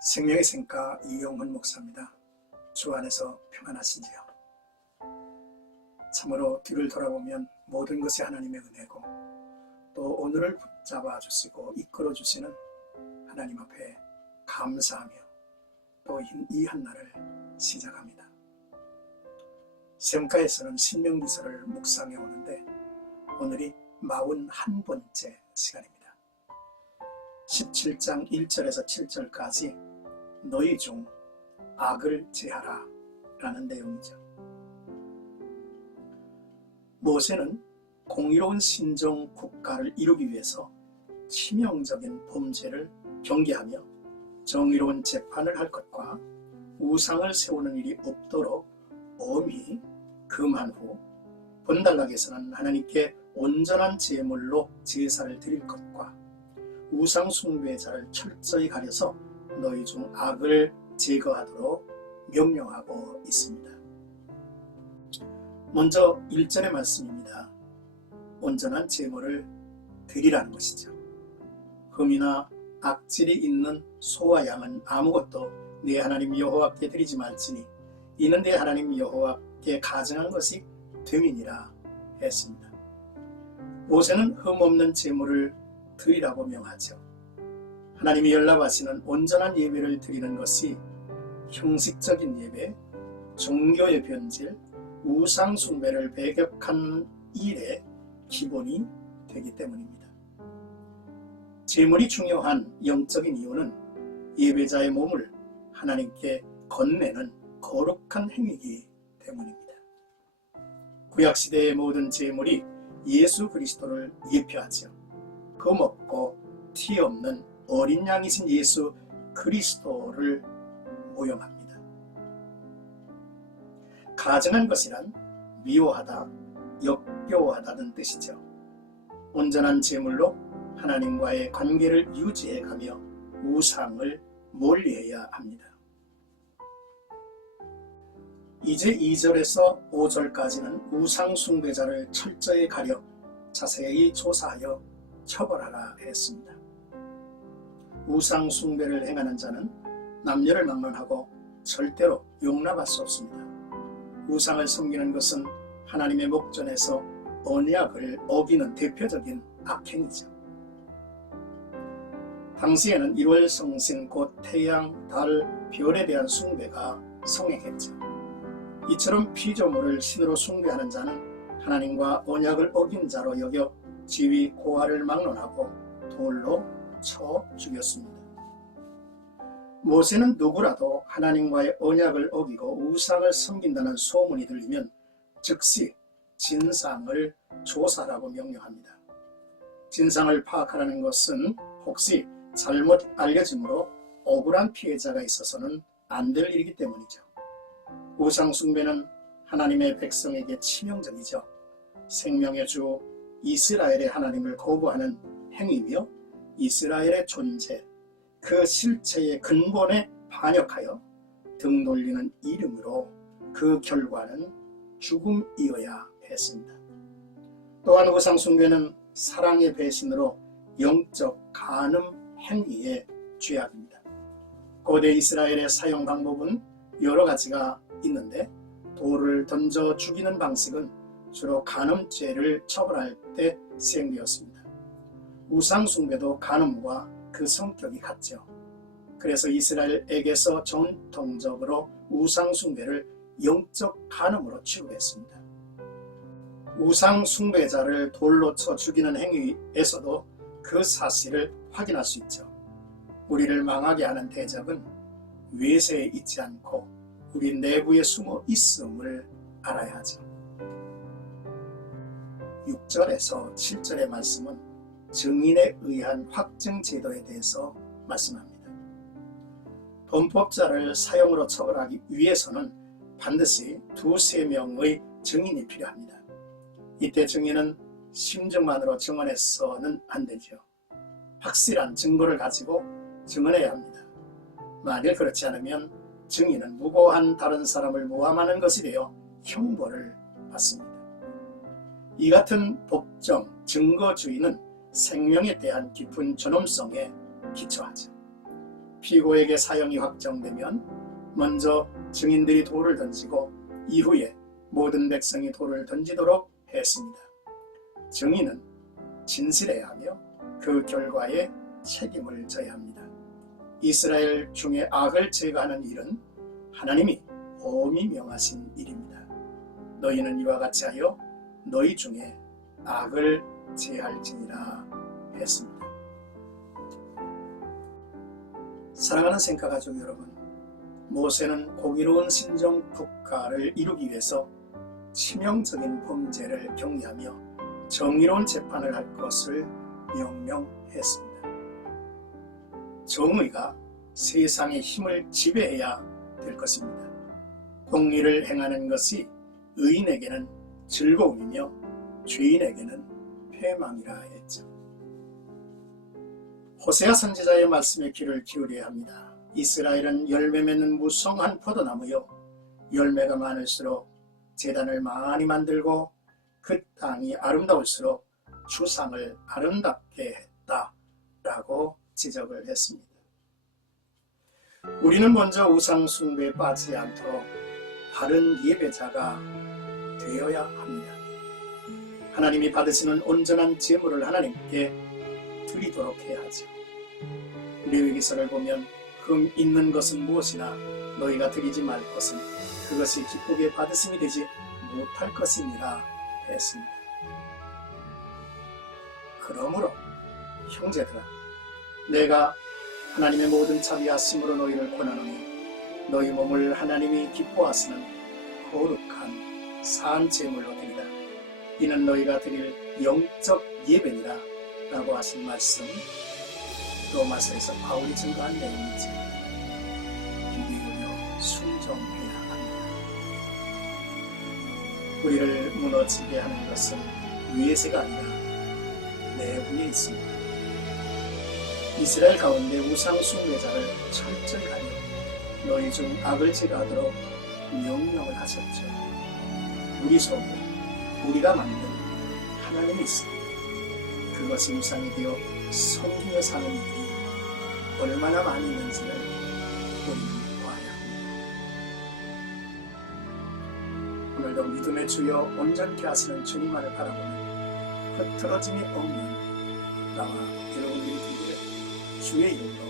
생명의 생가 이용훈 목사입니다. 주 안에서 평안하신지요? 참으로 뒤를 돌아보면 모든 것이 하나님의 은혜고 또 오늘을 붙잡아 주시고 이끌어 주시는 하나님 앞에 감사하며 또 이 한날을 시작합니다. 시험가에서는 신명기서를 묵상해 오는데 오늘이 41번째 시간입니다. 17장 1절에서 7절까지 너희 중 악을 제하라 라는 내용이죠. 모세는 공의로운 신종 국가를 이루기 위해서 치명적인 범죄를 경계하며 정의로운 재판을 할 것과 우상을 세우는 일이 없도록 엄히 금한 후 본달락에서는 하나님께 온전한 제물로 제사를 드릴 것과 우상 숭배자를 철저히 가려서 너희 중 악을 제거하도록 명령하고 있습니다. 먼저 1절의 말씀입니다. 온전한 제물을 드리라는 것이죠. 흠이나 악질이 있는 소와 양은 아무것도 네 하나님 여호와께 드리지 말지니 이는 네 하나님 여호와께 가증한 것이 됨이니라 했습니다. 모세는 흠없는 제물을 드리라고 명하죠. 하나님이 연락하시는 온전한 예배를 드리는 것이 형식적인 예배, 종교의 변질, 우상 숭배를 배격한 일의 기본이 되기 때문입니다. 제물이 중요한 영적인 이유는 예배자의 몸을 하나님께 건네는 거룩한 행위이기 때문입니다. 구약시대의 모든 제물이 예수 그리스도를 예표하죠. 금없고 티 없는 어린 양이신 예수 그리스도를 모형합니다. 가증한 것이란 미워하다, 역겨워하다는 뜻이죠. 온전한 제물로 하나님과의 관계를 유지해가며 우상을 멀리해야 합니다. 이제 2절에서 5절까지는 우상 숭배자를 철저히 가려 자세히 조사하여 처벌하라 했습니다. 우상 숭배를 행하는 자는 남녀를 막론하고 절대로 용납할 수 없습니다. 우상을 섬기는 것은 하나님의 목전에서 언약을 어기는 대표적인 악행이죠. 당시에는 1월 성신 곧 태양, 달, 별에 대한 숭배가 성행했죠. 이처럼 피조물을 신으로 숭배하는 자는 하나님과 언약을 어긴 자로 여겨 지위 고하를 막론하고 돌로 쳐 죽였습니다. 모세는 누구라도 하나님과의 언약을 어기고 우상을 섬긴다는 소문이 들리면 즉시 진상을 조사하라고 명령합니다. 진상을 파악하라는 것은 혹시 잘못 알려짐으로 억울한 피해자가 있어서는 안 될 일이기 때문이죠. 우상 숭배는 하나님의 백성에게 치명적이죠. 생명의 주 이스라엘의 하나님을 거부하는 행위며 이스라엘의 존재, 그 실체의 근본에 반역하여 등 돌리는 이름으로 그 결과는 죽음이어야 했습니다. 또한 우상 숭배는 사랑의 배신으로 영적 간음 행위의 죄악입니다. 고대 이스라엘의 사용 방법은 여러 가지가 있는데 돌을 던져 죽이는 방식은 주로 간음죄를 처벌할 때 시행되었습니다. 우상 숭배도 간음과 그 성격이 같죠. 그래서 이스라엘에게서 전통적으로 우상 숭배를 영적 간음으로 취급했습니다. 우상 숭배자를 돌로 쳐 죽이는 행위에서도 그 사실을 확인할 수 있죠. 우리를 망하게 하는 대적은 외세에 있지 않고 우리 내부에 숨어 있음을 알아야 하죠. 6절에서 7절의 말씀은 증인에 의한 확증 제도에 대해서 말씀합니다. 범법자를 사형으로 처벌하기 위해서는 반드시 2-3명의 증인이 필요합니다. 이때 증인은 심증만으로 증언해서는 안 되죠. 확실한 증거를 가지고 증언해야 합니다. 만일 그렇지 않으면 증인은 무고한 다른 사람을 모함하는 것이 되어 형벌을 받습니다. 이 같은 법정, 증거주의는 생명에 대한 깊은 존엄성에 기초하죠. 피고에게 사형이 확정되면 먼저 증인들이 돌을 던지고 이후에 모든 백성이 돌을 던지도록 했습니다. 증인은 진실해야 하며 그 결과에 책임을 져야 합니다. 이스라엘 중에 악을 제거하는 일은 하나님이 엄히 명하신 일입니다. 너희는 이와 같이 하여 너희 중에 악을 제할지니라 했습니다. 사랑하는 생가가족 여러분, 모세는 공의로운 신정 국가를 이루기 위해서 치명적인 범죄를 경계하며 정의로운 재판을 할 것을 명령했습니다. 정의가 세상의 힘을 지배해야 될 것입니다. 공의를 행하는 것이 의인에게는 즐거움이며 죄인에게는 패망이라 했죠. 호세아 선지자의 말씀에 귀를 기울여야 합니다. 이스라엘은 열매 맺는 무성한 포도나무요, 열매가 많을수록 제단을 많이 만들고 그 땅이 아름다울수록 주상을 아름답게 했다라고 지적을 했습니다. 우리는 먼저 우상 숭배에 빠지지 않도록 바른 예배자가 되어야 합니다. 하나님이 받으시는 온전한 제물을 하나님께 드리도록 해야 하죠. 레위기서를 보면 흠 있는 것은 무엇이나 너희가 드리지 말 것은 그것이 기쁘게 받으심이 되지 못할 것이니라 했습니다. 그러므로 형제들아, 내가 하나님의 모든 자비하심으로 너희를 권하노니 너희 몸을 하나님이 기뻐하시는 거룩한 산 제물로 드리라. 이는 너희가 드릴 영적 예배니라 라고 하신 말씀, 로마서에서 바울이 증거한 내용이지. 귀 기울여 순종해야 합니다. 우리를 무너지게 하는 것은 위에서가 아니라 내부에 있습니다. 이스라엘 가운데 우상 숭배자를 철저히 가려 너희 중 악을 제거하도록 명령을 하셨죠. 우리 속에 우리가 만든 하나님이 있습니다. 그것이 우상이 되어 섬기며 사는 이들이 얼마나 많이 있는지를 우리는 봐야 합니다. 오늘도 믿음의 주여 온전케 하시는 주님만을 바라보는 흐트러짐이 없는 나와 여러분들이 되기를 주의 이름으로